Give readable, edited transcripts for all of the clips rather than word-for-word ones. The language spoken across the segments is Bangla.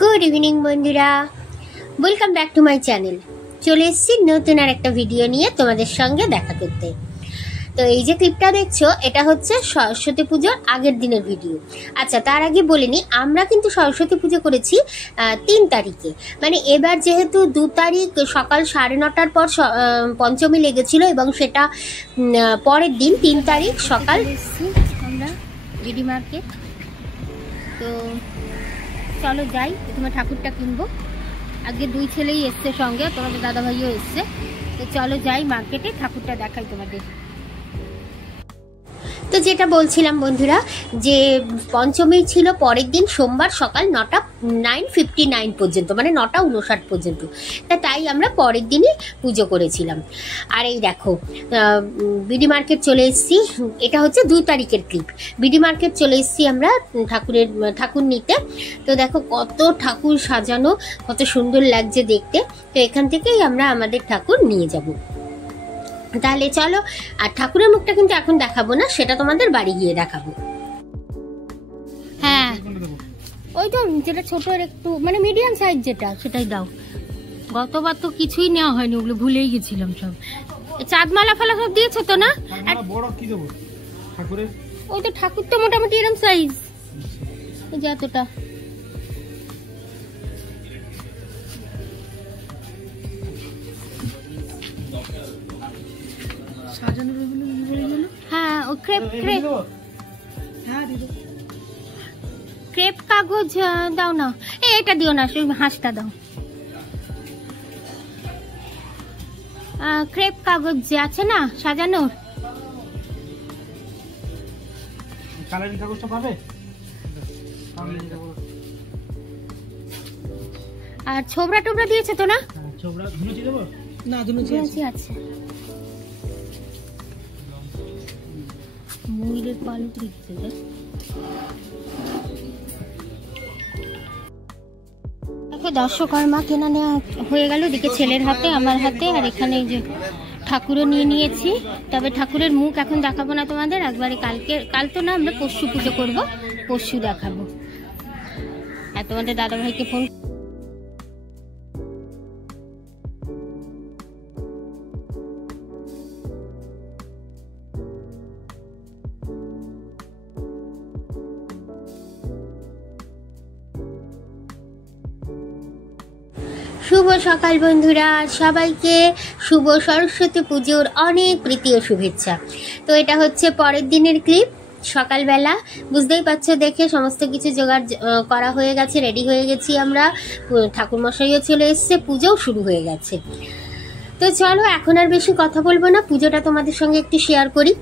গুড ইভিনিং বন্ধুরা, welcome back to my channel. চলে এসেছি নতুন আর একটা ভিডিও নিয়ে তোমাদের সঙ্গে দেখা করতে। তো এই যে ক্লিপটা দেখছো, এটা হচ্ছে সরস্বতী পুজোর আগের দিনের ভিডিও। আচ্ছা, তার আগে বলে নিই, আমরা কিন্তু সরস্বতী পুজো করেছি 3 তারিখে। মানে এবার যেহেতু 2 তারিখ সকাল 9:30টার পর পঞ্চমী লেগেছিল এবং সেটা পরের দিন 3 তারিখ সকাল আমরা বিডি মার্কেট। তো চলো যাই, প্রথমে ঠাকুরটা কিনবো। আজকে 2 ছেলেই এসছে সঙ্গে, তোমাদের দাদাভাইও এসছে। তো চলো যাই মার্কেটে, ঠাকুরটা দেখাই তোমাদের। তো যেটা বলছিলাম বন্ধুরা, যে পঞ্চমী ছিল পরের দিন সোমবার সকাল 9:59 পর্যন্ত, মানে 9:59 পর্যন্ত। তাই আমরা পরের দিনই পুজো করেছিলাম। আর এই দেখো, বিডি মার্কেট চলে এসেছি। এটা হচ্ছে 2 তারিখের ক্লিপ। বিডি মার্কেট চলে এসেছি আমরা ঠাকুর নিতে। তো দেখো কত ঠাকুর সাজানো, কত সুন্দর লাগছে দেখতে। তো এখান থেকেই আমরা আমাদের ঠাকুর নিয়ে যাব। তাহলে চলো, আর ঠাকুরের মুখটা কিন্তু এখন দেখাবো না, সেটা তোমাদের বাড়ি গিয়ে দেখাবো। হ্যাঁ, ওই তো যেটা ছোট একটু, মানে মিডিয়াম সাইজ যেটা, সেটাই দাও। গতবার তো কিছুই নেওয়া হয়নি, ওগুলো ভুলেই গেছিলাম সব। চাঁদমালা ফালা সব দিয়েছো তো না? বড় কি দেবো ঠাকুরের? ওই তো ঠাকুর তো মোটামুটি এরকম সাইজ, এই যে এতটা। হ্যাঁ, ও ক্রেপ কাগজ দাও না, এটা দিও না, হাঁসটা দাও। ক্রেপ কাগজ যে আছে না সাজানোর, কালারিং কাগজটা পাবে? আর ছোবড়া টোবড়া দিয়েছে তো না? ছোবড়া ধুনুচি দেবো না? ধুনুচি আছে। ময়ূরের পালক দিচ্ছে। দেখো দর্শকর্মা কেনা নেওয়া হয়ে গেল, দিকে ছেলের হাতে, আমার হাতে, আর এখানে এই যে ঠাকুরও নিয়ে নিয়েছি। তবে ঠাকুরের মুখ এখন দেখাবো না তোমাদের, একবারে কাল তো না, আমরা পরশু পুজো করবো, পরশু দেখাবো। আর তোমাদের দাদাভাইকে ফোন শুভ সকাল বন্ধুরা, সবাইকে শুভ সরস্বতী পুজোর অনেক প্রীতি ও শুভেচ্ছা। তো এটা হচ্ছে পরের দিনের ক্লিপ, সকালবেলা। বুঝতেই পারছো দেখে, সমস্ত কিছু জোগাড় করা হয়ে গেছে, রেডি হয়ে গেছি আমরা। ঠাকুরমশাইও চলে এসছে, পুজোও শুরু হয়ে গেছে। তো চলো, এখন আর বেশি কথা বলবো না, পুজোটা তোমাদের সঙ্গে একটু শেয়ার করি।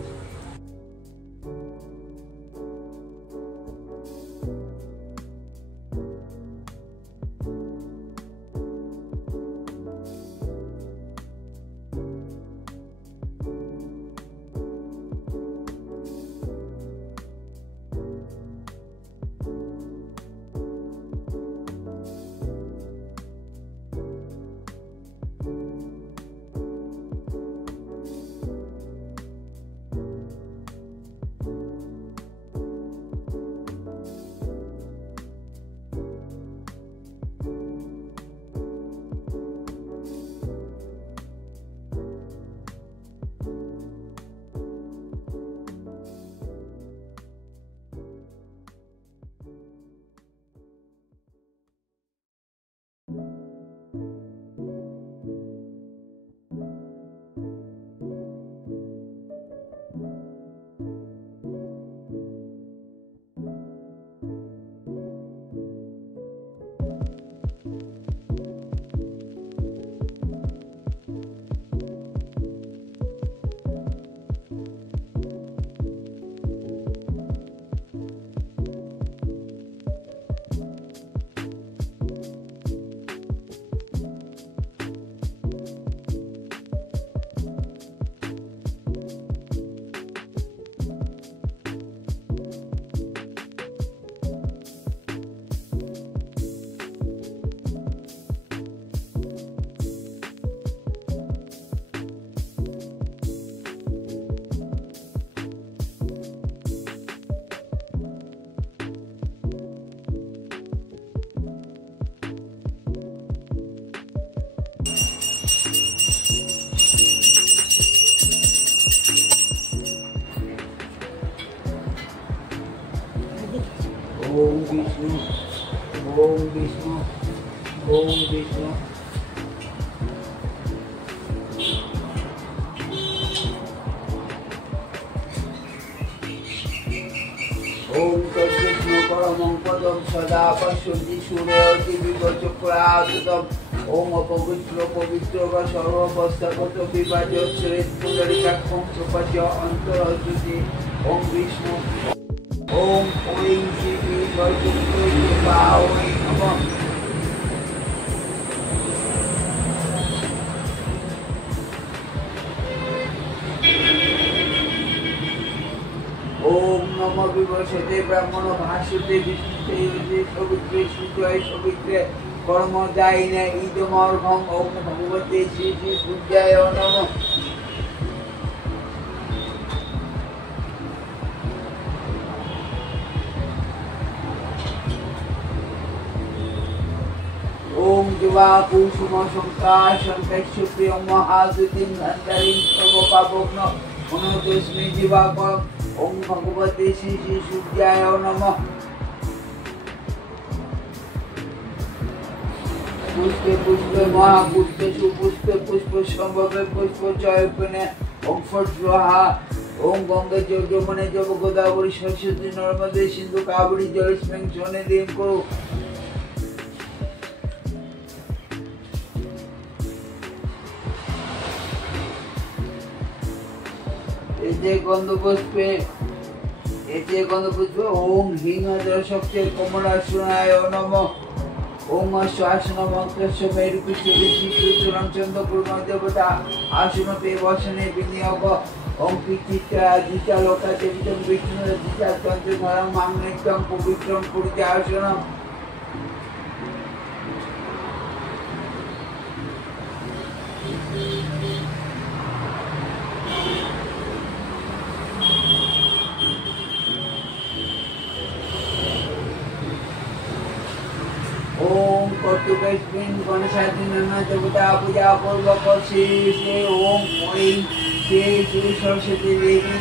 বিষ্ণু ওম বিষ্ণু ওম বিষ্ণু ओम तद्विष्णु परमं पदं सदा पश्यन्ति सूर्यवती विगतचक्रादुतम् ओम अपवित्र पवित्र व सर्ववस्थागत विभाज्यश्रेत पुंडरीकाक्षं सुपच्य अन्तरज्योति ओम विष्णु ओम ऐं श्री वैष्णवाय नमः ओम नमो विवशते ब्राह्मण भाष्यते विष्णुते योजे सवित्रे सूर्याय सवित्रे कर्मदायिने इदमर्घं ओम भगवते श्री श्री सूर्याय नमः ओम दिवा कुसुम शंकर शंकैश्य प्रियं महादुतिं धन्वन्तरिं सर्वपापोघ्न मनोदस्मि दिवाकर ओम भगवते श्री श्री सूर्याय नमः पुष्पे पुष्पे महापुष्पे सुपुष्पे पुष्प संभवे पुष्प चयपने ओम फट स्वाहा ओम गंगे जमुने जब गोदावरी सरस्वती नर्मदे सिंधु कावेरी जलेस्मिन् सन्निधिं कुरु एते गंधपुष्पे ओम हिंगदशक्ते कमलासुनाय नमः ओम श्वासनमंत्रस्य मेरुपिष्टविचित्रं चन्द्रपूर्ण देवता आसनपे वसने विनियोग ओम पिचित्रा जिता लोकादेवितं विष्णुरजिता तन्त्रधरं मांगलिकं पवित्रं पुरितासनम् ओम कर्तुकस्मिन् गणेशादिनः देवता पूजा पूर्वक श्री श्री ओम ऐं श्री श्री सरस्वती देवी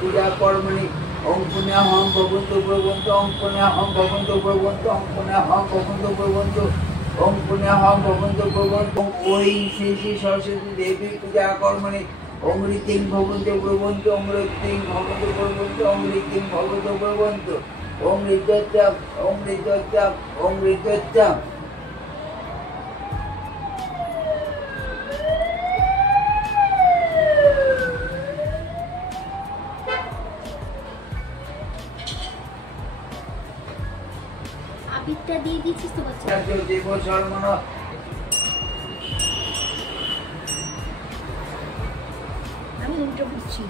पूजा कर्मणि ओम पुण्यहं भवन्तु भवन्तु ओम पुण्यहं भवन्तु भवन्तु ओम पुण्यहं भवन्तु भवन्तु ओम पुण्यहं भवन्तु भवन्तु ओम ऐं श्री श्री सरस्वती देवी पूजा कर्मणि ओम ऋतिं भवन्तु भवन्तु ओम ऋतिं भवन्तु भवन्तु ओम ऋतिं भवन्तु भवन्तु ओम ऋतत्यं ओम ऋतत्यं ओम ऋतत्यं আবিরটা দিয়ে দিচ্ছিস তো বাচ্চা দেব শর্মণ আমি উল্টো করছি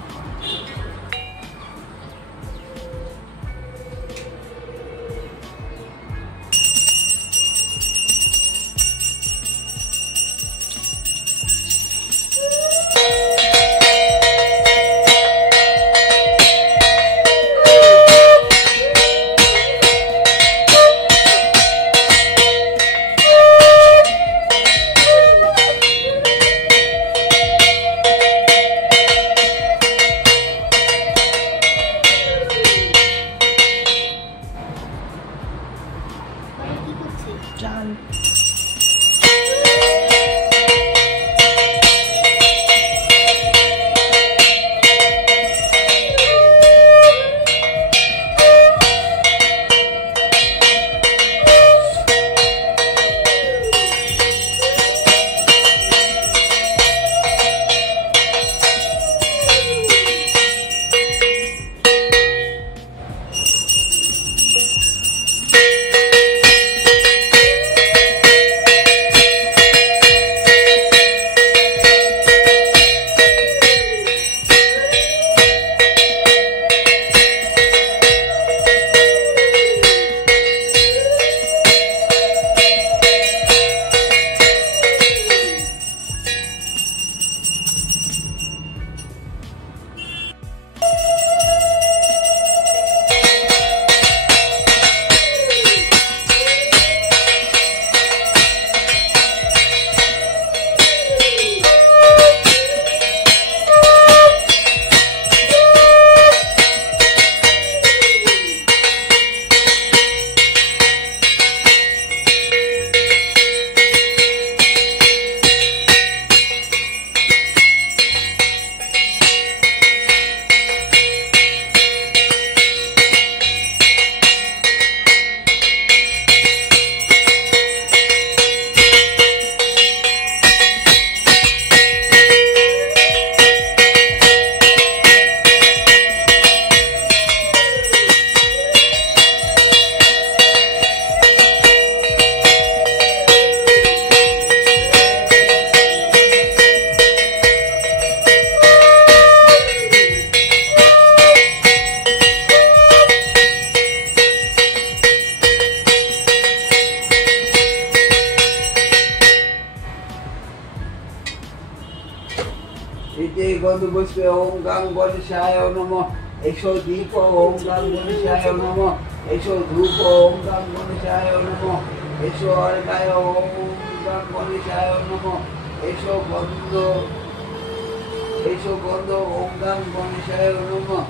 এতে গন্ধপুষ্পে ওম গাং গণেশায় নমঃ। এসো দীপ ওম গাং গণেশায় নমঃ। এসো ধূপ ওম গাং গণেশায় নমঃ। এসো অর্ঘ্যায় ওম গাং গণেশায় নমঃ। এসো গন্ধ ওম গাং গণেশায় নমঃ।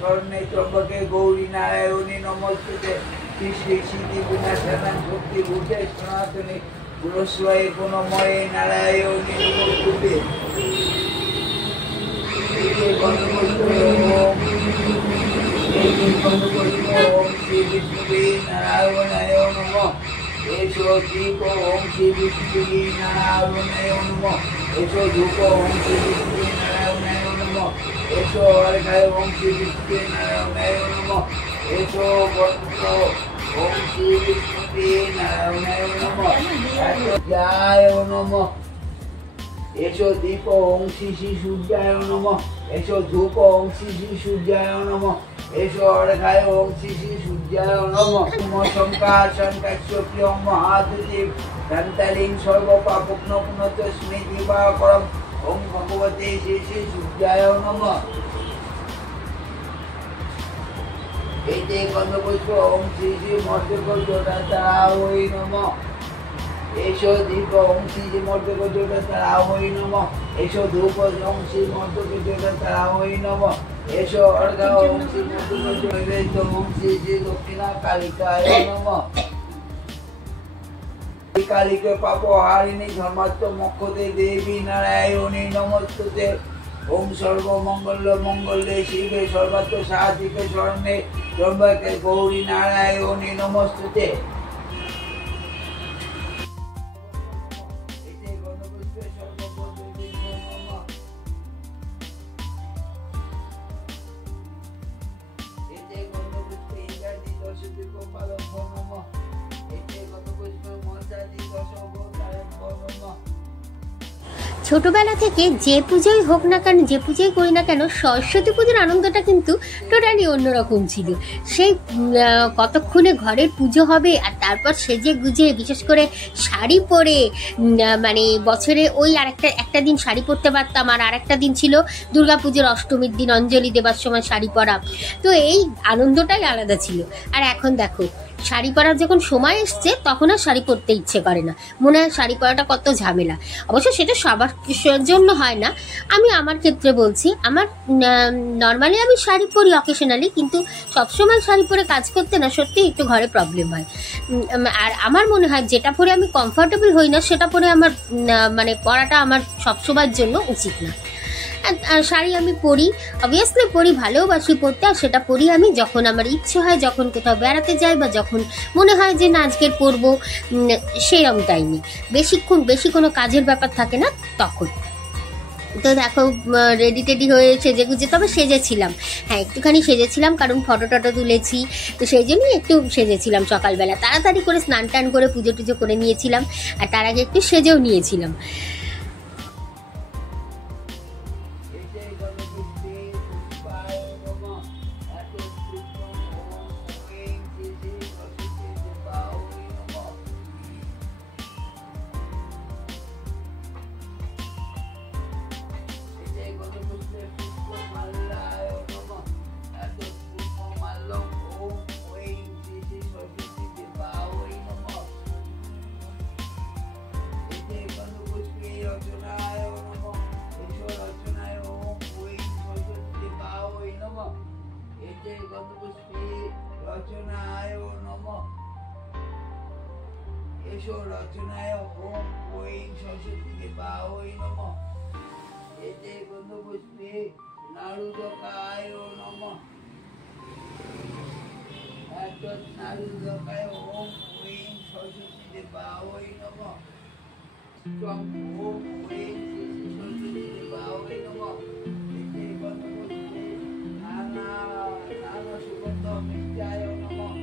কর্ণে ত্রম্বকে গৌরী নারায়ণী নমস্তুতে। শ্রী শ্রী সিদ্ধি বিনাশানাং ভক্তি ভূতে সনাতনে পুরস্বয়ে গুণময়ে নারায়ণী নমস্তুতে। ওম শ্রী বিষ্ণুবে নারায়ণায় নমঃ। এসো দীপ ওম শ্রী বিষ্ণুবে নারায়ণায় নমঃ। এসো ধূপ ওম শ্রী বিষ্ণুবে নারায়ণায় নমঃ। এসো অর্ঘ্যায় ওম শ্রী বিষ্ণুবে নারায়ণায় নমঃ। এসো গন্ধ ওম শ্রী বিষ্ণুবে নারায়ণায় নমঃ। জয় নমঃ। এসো দীপ ওম শ্রী শ্রী সূর্যায় নমঃ। এসো ধূপ ওম শ্রী শ্রী সূর্যায় নমঃ। এসো অর্ঘ্যায় ওম শ্রী শ্রী সূর্যায় নমঃ। শঙ্কার শঙ্কাশ্য প্রিয়ং মহাদেব দন্তলিং সর্ব পাপগ্ন পুনতস্মৈ দিবাকরম। ওম ভগবতে শ্রী শ্রী সূর্যায় নমঃ। এতে গন্ধপুষ্প ওম শ্রী শ্রী মর্তক জোড়াতারায় নমঃ। এসো দীপ ওম শ্রী শ্রী মর্তক জোড়াতারায় নমঃ। এসো ধূপ ওম শ্রী মর্তক জোড়াতারায় নমঃ। এসো অর্ঘ্য ওম শ্রী মর্তক জোড়াতারায় ওম শ্রী শ্রী দক্ষিণা কালিকায় নমঃ। কালিকে পাপ হারিণী ধর্মাত্ম মোক্ষদে দেবী নারায়ণী নমস্তুতে। ওম সর্বমঙ্গল মঙ্গলে শিবে সর্বাত্ম সাধিকে শরণে ত্রম্বকে গৌরী নারায়ণী নমস্তুতে। ছোটবেলা থেকে যে পুজোই হোক না কেন, যে পুজোই করি না কেন, সরস্বতী পুজোর আনন্দটা কিন্তু টোটালি অন্যরকম ছিল। সেই কতক্ষণে ঘরের পুজো হবে আর তারপর সেজে গুজে, বিশেষ করে শাড়ি পরে, মানে বছরে ওই একটা দিন শাড়ি পরতে পারতাম, আর আরেকটা দিন ছিল দুর্গাপুজোর অষ্টমীর দিন অঞ্জলি দেবার সময় শাড়ি পরা। তো এই আনন্দটাই আলাদা ছিল। আর এখন দেখো, শাড়ি পরার যখন সময় এসছে তখন আর শাড়ি পরতে ইচ্ছে করে না, মনে হয় শাড়ি পরাটা কত ঝামেলা। অবশ্য সেটা সবার জন্য হয় না, আমি আমার ক্ষেত্রে বলছি। আমার নর্মালি আমি শাড়ি পরি অকেশনালি, কিন্তু সবসময় শাড়ি পরে কাজ করতে না সত্যি একটু ঘরে প্রবলেম হয়। আর আমার মনে হয় যেটা পরে আমি কমফর্টেবল হই না সেটা পরে আমার মানে পরাটা আমার সবসময়ের জন্য উচিত না। শাড়ি আমি পরি, অবভিয়াসলি পরি, ভালোবাসি পরতে। আর সেটা পরি আমি যখন আমার ইচ্ছে হয়, যখন কোথাও বেড়াতে যাই, বা যখন মনে হয় যে না আজকের পরবো, সেরকম টাইমে। বেশি কোনো কাজের ব্যাপার থাকে না তখন। তো দেখো, রেডি টেডি হয়ে সেজে গুজে, তবে সেজেছিলাম, হ্যাঁ একটুখানি সেজেছিলাম, কারণ ফটো টটো তুলেছি, তো সেই জন্যই একটু সেজেছিলাম। সকালবেলা তাড়াতাড়ি করে স্নান টান করে পুজো টুজো করে নিয়েছিলাম, আর তার আগে একটু সেজেও নিয়েছিলাম। এসো রচনায় ওম ওং সরস্বতী দেবায় নমঃ। এতে গন্ধপুষ্পে নারুদকায় নমঃ। নারুদকায় ওম ওং সরস্বতী দেবায় নমঃ। ওম ওং সরস্বতী দেবায় নমঃ। এতে গন্ধপুষ্পে নানা সুগন্ধ মিষ্টায় নমঃ।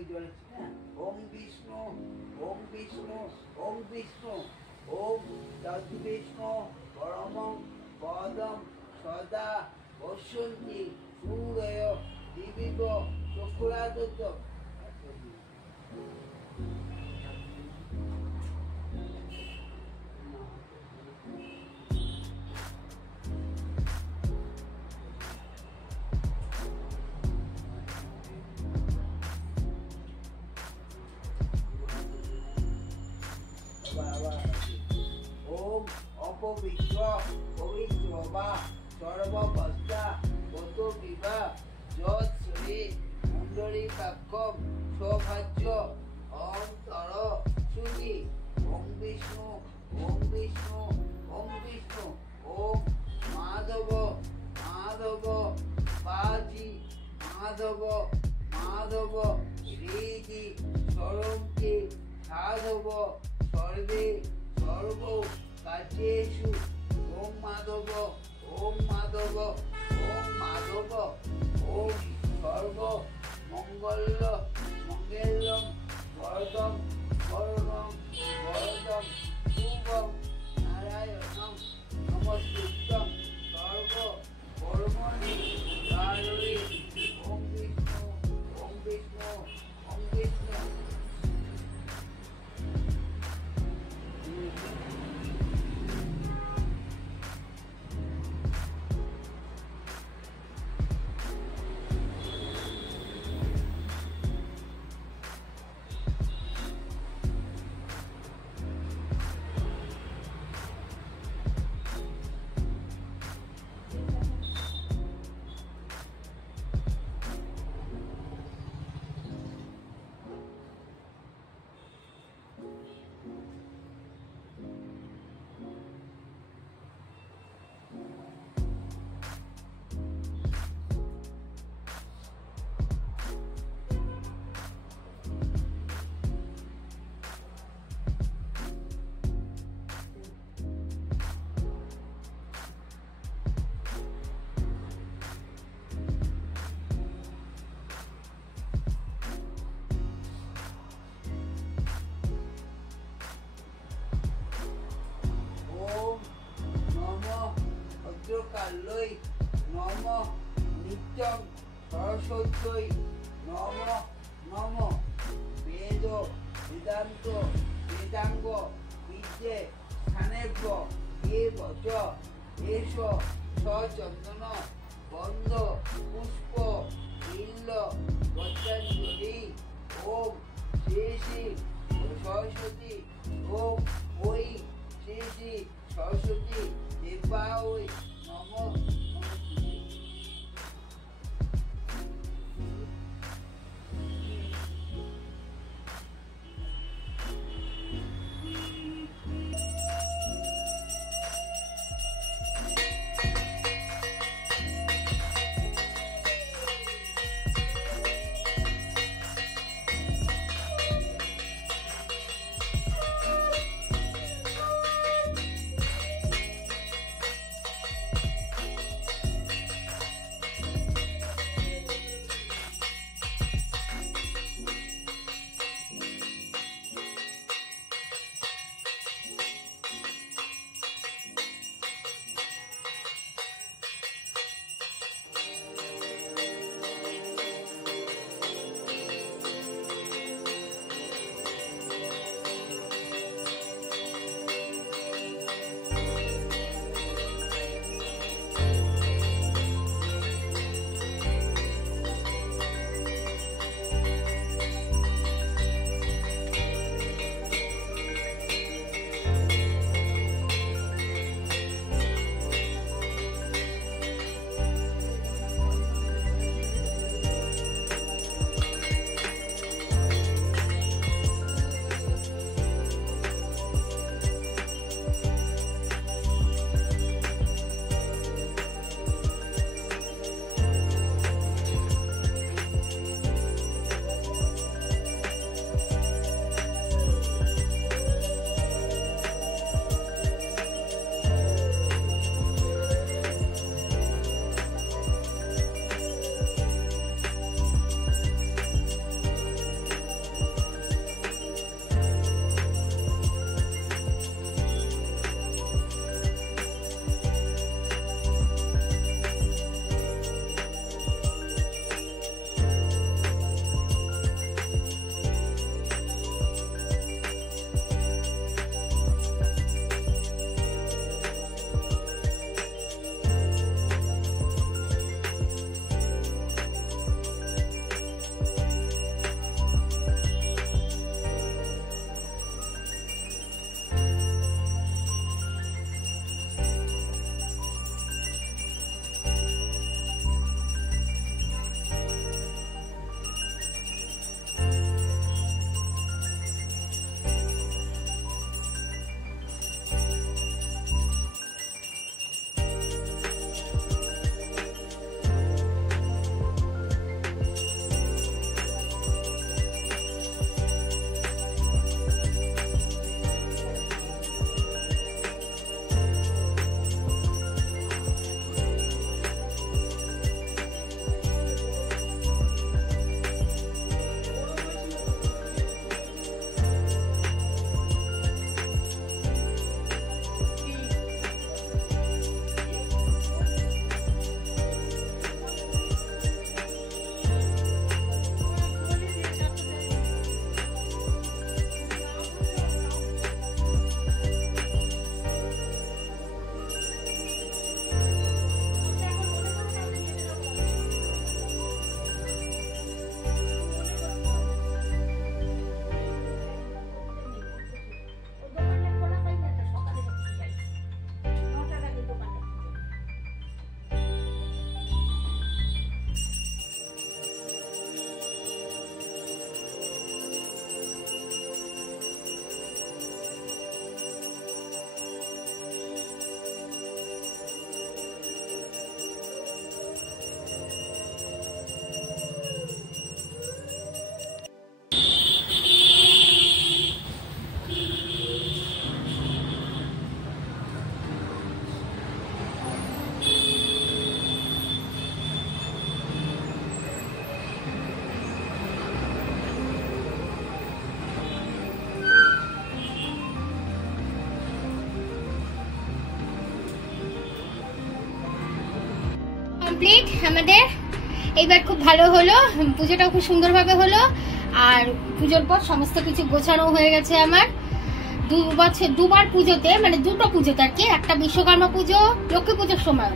মুখে জল আছে, হ্যাঁ। ওম বিষ্ণু ওম বিষ্ণু ওম বিষ্ণু ওম তদ্বিষ্ণু পরমং পদম সদা পশ্যন্তি সূরয় দিবিব শুক্লাদত। ওম অপবিত্র পবিত্র বা সর্ববস্থা গত বিবা যৎ শ্রী মণ্ডলী কাক্যম সৌভাজ্য অন্তর সুধি। ওম বিষ্ণু ওম বিষ্ণু ওম বিষ্ণু ওম মাধব মাধব বাজি মাধব মাধব হৃদি সরঙ্কে সাধব সর্বে সর্ব কার্যেষু। ওম মাধব ওম মাধব ওম মাধব ওম সর্ব মঙ্গল মঙ্গলম বরদম বরণম বরদম শুভম নারায়ণম নমস্তুত্যম সর্ব কর্মণি কারণে। ওম বিষ্ণু ওম বিষ্ণু ওম বিষ্ণু। কাল্যই নম নিত্যং সরস্বত্যই নম নম। বেদ বেদান্ত বেদাঙ্গ বিদ্যে স্থানেভ্য এ বচ এষ সচন্দন বন্ধ পুষ্প বিল্ল গচ্ছাঞ্জলি। ওম শ্রী শ্রী সরস্বতী ওম ওই শ্রী শ্রী সরস্বতী দেবা ওই নম নমস্তুতে। কমপ্লিট আমাদের। এইবার খুব ভালো হলো, পুজোটাও খুব সুন্দরভাবে হলো। আর পুজোর পর সমস্ত কিছু গোছানো হয়ে গেছে আমার। দুবার পুজোতে, মানে দুটো পুজোতে আর কি, একটা বিশ্বকর্মা পুজো, লক্ষ্মী পুজোর সময়,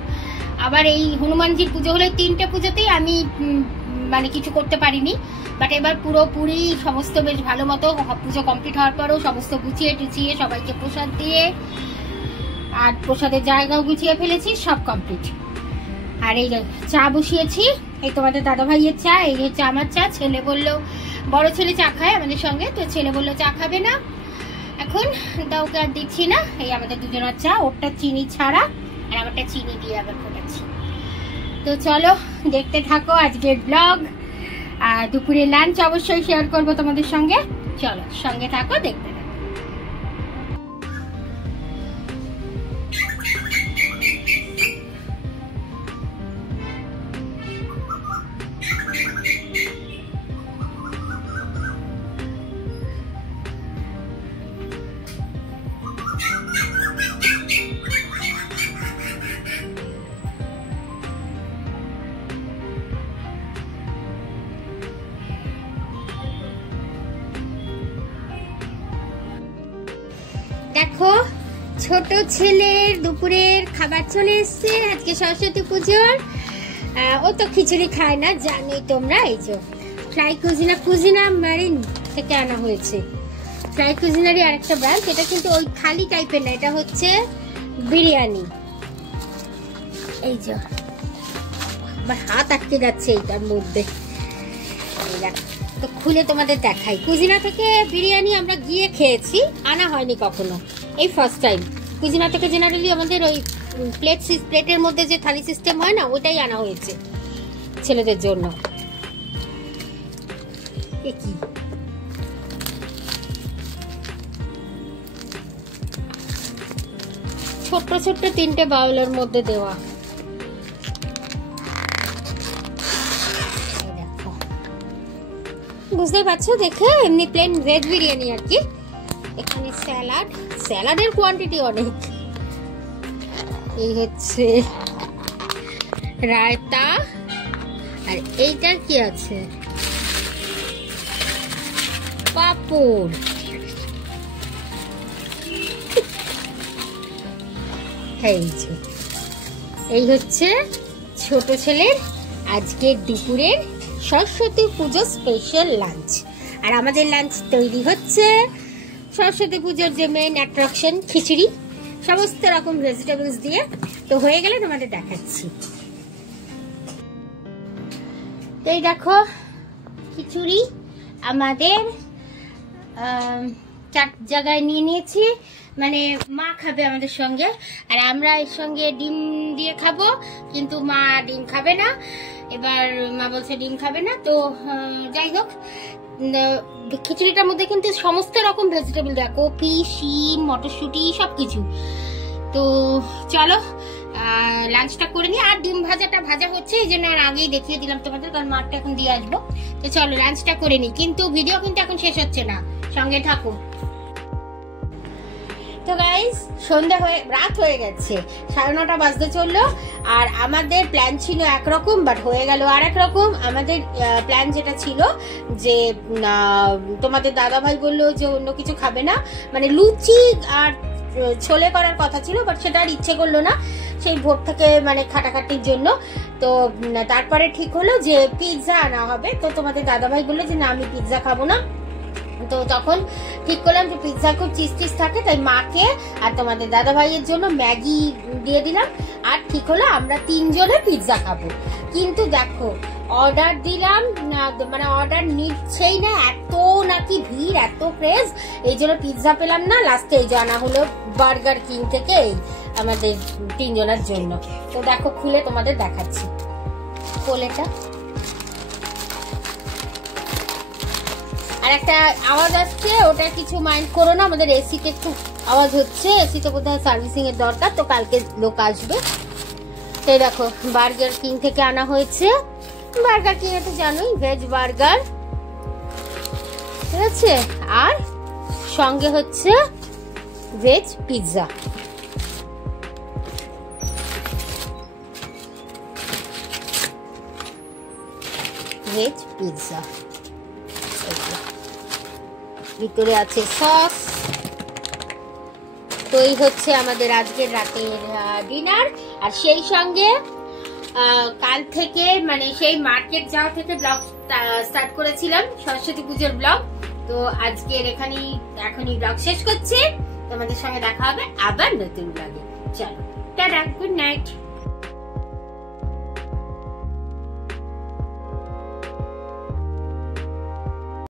আবার এই হনুমানজির পুজো হলে 3টে পুজোতেই আমি মানে কিছু করতে পারিনি। বাট এবার পুরোপুরি সমস্ত বেশ ভালো মতো পুজো কমপ্লিট হওয়ার পরও সমস্ত গুছিয়ে টুচিয়ে সবাইকে প্রসাদ দিয়ে আর প্রসাদের জায়গাও গুছিয়ে ফেলেছি, সব কমপ্লিট। আর এই চা বসিয়েছি, এই তোমাদের দাদা ভাইয়ের চা, এই হচ্ছে আমার চা। ছেলে বললো, বড় ছেলে চা খায় আমাদের সঙ্গে, তো ছেলে বললো চা খাবে না এখন, তা ওকে আর দিচ্ছি না। এই আমাদের দুজনের চা, ওরটা চিনি ছাড়া আর আমারটা চিনি দিয়ে আবার ফোটাচ্ছি। তো চলো দেখতে থাকো আজকের ব্লগ। আর দুপুরে লাঞ্চ অবশ্যই শেয়ার করবো তোমাদের সঙ্গে, চলো সঙ্গে থাকো, দেখতে থাকো। দেখো ছোট ছেলের দুপুরের খাবার চলে এসছে আজকে সরস্বতী পুজোর। ও তো খিচুড়ি খায় না, জানি তোমরা। এই যে ফ্রাই কুজিনা মারিন থেকে আনা হয়েছে। ফ্রাই কুজিনারই আরেকটা ব্রাঞ্চ, এটা কিন্তু ওই খালি টাইপের না, এটা হচ্ছে বিরিয়ানি। এই যে আমার হাত আটকে যাচ্ছে এইটার মধ্যে, তো খুলে তোমাদের দেখাই। কুজিনা থেকে বিরিয়ানি আমরা গিয়ে খেয়েছি, আনা হয়নি কখনো, এই ফার্স্ট টাইম। কুজিনা থেকে জেনারেলি আমাদের ওই প্লেটের মধ্যে যে থালি সিস্টেম হয় না, ওটাই আনা হয়েছে ছেলেদের জন্য। কি ছোট্ট ছোট্ট 3টে বাউলের মধ্যে দেওয়া। বুঝতে পারছো দেখে, এমনি প্লেন ভেজ বিরিয়ানি আর কি। এখানে স্যালাডের কোয়ান্টিটি অনেক। এই হচ্ছে রায়তা, আর এইটা কি আছে, পাপড়। এই হচ্ছে ছোট ছেলের আজকের দুপুরের সরস্বতী পুজো স্পেশাল লাঞ্চ। আর আমাদের লাঞ্চ তৈরি হচ্ছে সরস্বতী পুজোর যে মেইন অ্যাট্রাকশন খিচুড়ি, সমস্ত রকম ভেজিটেবলস দিয়ে। তো হয়ে গেলে তোমাদের দেখাচ্ছি। এই দেখো খিচুড়ি আমাদের 4 জায়গায় নিয়ে নিয়েছি, মানে মা খাবে আমাদের সঙ্গে, আর আমরা এর সঙ্গে ডিম দিয়ে খাবো, কিন্তু মা ডিম খাবে না। এবার মা বলছে ডিম খাবে না, তো যাই হোক খিচুড়িটার মধ্যে কিন্তু সমস্ত রকম ভেজিটেবল দেয়, কপি, শিম, মটরশুঁটি, সবকিছু। তো চলো লাঞ্চটা করে নিই। আর ডিম ভাজা হচ্ছে, এই জন্য আর আগেই দেখিয়ে দিলাম তোমাদের, কারণ মাঠটা এখন দিয়ে আসবো। তো চলো লাঞ্চটা করে নিই, কিন্তু ভিডিও কিন্তু এখন শেষ হচ্ছে না, সঙ্গে থাকো। তো গাইস রাত হয়ে গেছে, 9:30 বাজতে চললো। আর আমাদের প্ল্যান ছিল একরকম, বাট হয়ে গেল আর একরকম। আমাদের প্ল্যান যেটা ছিল যে তোমাদের দাদা ভাই বললো যে অন্য কিছু খাবে না, মানে লুচি আর ছোলে করার কথা ছিল, বাট সেটা আর ইচ্ছে করলো না সেই ভোর থেকে, মানে খাটাখাটির জন্য। তো তারপরে ঠিক হলো যে পিৎজা আনা হবে। তো তোমাদের দাদা ভাই বললো যে না, আমি পিৎজা খাবো না। তো তখন ঠিক করলাম যে পিৎজা খুব চিজ থাকে, তাই মাকে আর তোমাদের দাদা ভাইয়ের জন্য ম্যাগি দিয়ে দিলাম। আর ঠিক হলো আমরা 3 জনে পিৎজা খাবো। কিন্তু দেখো অর্ডার দিলাম, মানে অর্ডার নিচ্ছেই না, এত নাকি ভিড়, এত ক্রেজ, এই জন্য পিৎজা পেলাম না। লাস্টে এই জানা হলো বার্গার কিং থেকে এই আমাদের 3 জনের জন্য। তো দেখো খুলে তোমাদের দেখাচ্ছি কোলেটা। আর একটা আওয়াজ আসছে, ওটা কিছু মাইন্ড করো না, আমাদের এসিতে একটু আওয়াজ হচ্ছে, এসিতে বোধহয় সার্ভিসিং এর দরকার, তো কালকে লোক আসবে। এই দেখো বার্গার কিং থেকে আনা হয়েছে। বার্গার কিং তো জানোই, ভেজ বার্গার, ঠিক আছে। আর সঙ্গে হচ্ছে ভেজ পিৎজা। Veg pizza. ভিতরে আছে সস। তো এই হচ্ছে আমাদের আজকের রাতের ডিনার। আর সেই সঙ্গে কাল থেকে মানে সেই মার্কেট যাওয়া থেকে ব্লগ স্টার্ট করেছিলাম, সরস্বতী পুজোর ব্লগ। তো আজকের এখনই ব্লগ শেষ করছি। তোমাদের সঙ্গে দেখা হবে আবার নতুন ব্লগে। চলো টাটা, গুড নাইট।